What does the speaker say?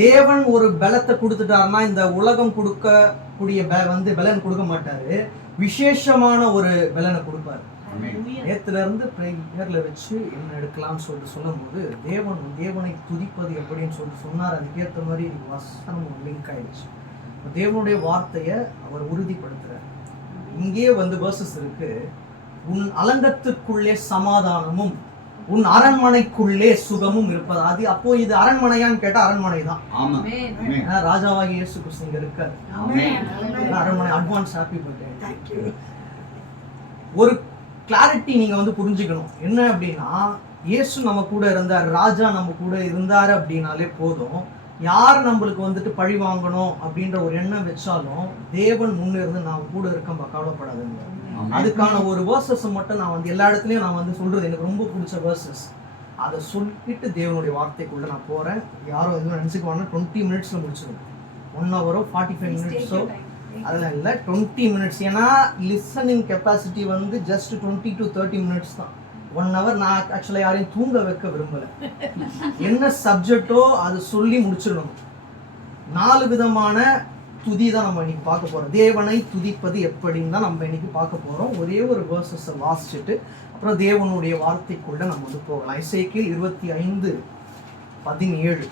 தேவன் ஒரு பலத்தை கொடுத்துட்டாருன்னா இந்த உலகம் கொடுக்கக்கூடிய பலன் கொடுக்க மாட்டாரு, விசேஷமான ஒரு பலனை கொடுப்பாரு. நேத்துல இருந்து பிரேயர்ல வச்சு என்ன எடுக்கலாம்னு சொல்லிட்டு சொல்லும் போது தேவனை துதிப்பது எப்படின்னு சொல்லிட்டு சொன்னார். அதுக்கேற்ற மாதிரி வசனம் லிங்க் ஆயிடுச்சு. தேவனுடைய வார்த்தையை அவர் உறுதிப்படுத்துறார். இங்கே வேர்சஸ் இருக்கு, உன் அலங்கத்துக்குள்ளே சமாதானமும் உன் அரண்மனைக்குள்ளே சுகமும் இருப்பது. அது அப்போ இது அரண்மனையான்னு கேட்டா அரண்மனை தான். ராஜாவாகி இயேசு கிறிஸ்து இங்க இருக்காரு. அரண்மனை. Advance happy birthday. ஒரு கிளாரிட்டி நீங்க புரிஞ்சுக்கணும். என்ன அப்படின்னா, இயேசு நம்ம கூட இருந்தார், ராஜா நம்ம கூட இருந்தாரு அப்படின்னாலே போதும். யார் நம்மளுக்கு பழி வாங்கணும் அப்படின்ற ஒரு எண்ணம் வச்சாலும் தேவன் முன்னிருந்து நான் கூட இருக்க கவலைப்படாதுங்க. அதுக்கான ஒரு வேர்சஸ் மட்டும் நான் எல்லா இடத்துலயும் நான் சொல்றது எனக்கு ரொம்ப பிடிச்ச வேர்சஸ். அதை சொல்லிட்டு தேவனுடைய வார்த்தைக்குள்ள நான் போறேன். யாரும் எதுவும் நினைச்சுக்குவாங்க 20 மினிட்ஸ்ல முடிச்சிடும். 1 hour 45 மினிட்ஸோ அதெல்லாம் இல்லை, 20 மினிட்ஸ். ஏன்னா listening capacity just 20 to 30 minutes தான். 1 hour நான் ஆக்சுவலாக யாரையும் தூங்க வைக்க விரும்பலை. என்ன சப்ஜெக்டோ அது சொல்லி முடிச்சிடணும். 4 விதமான துதி தான் நம்ம இன்னைக்கு பார்க்க போகிறோம். தேவனை துதிப்பது எப்படின்னு தான் நம்ம இன்னைக்கு பார்க்க போகிறோம். ஒரே ஒரு வேர்சஸை வாசிச்சுட்டு அப்புறம் தேவனுடைய வார்த்தைக்குள்ள நம்ம போகலாம். எசேக்கியேல் 25:17.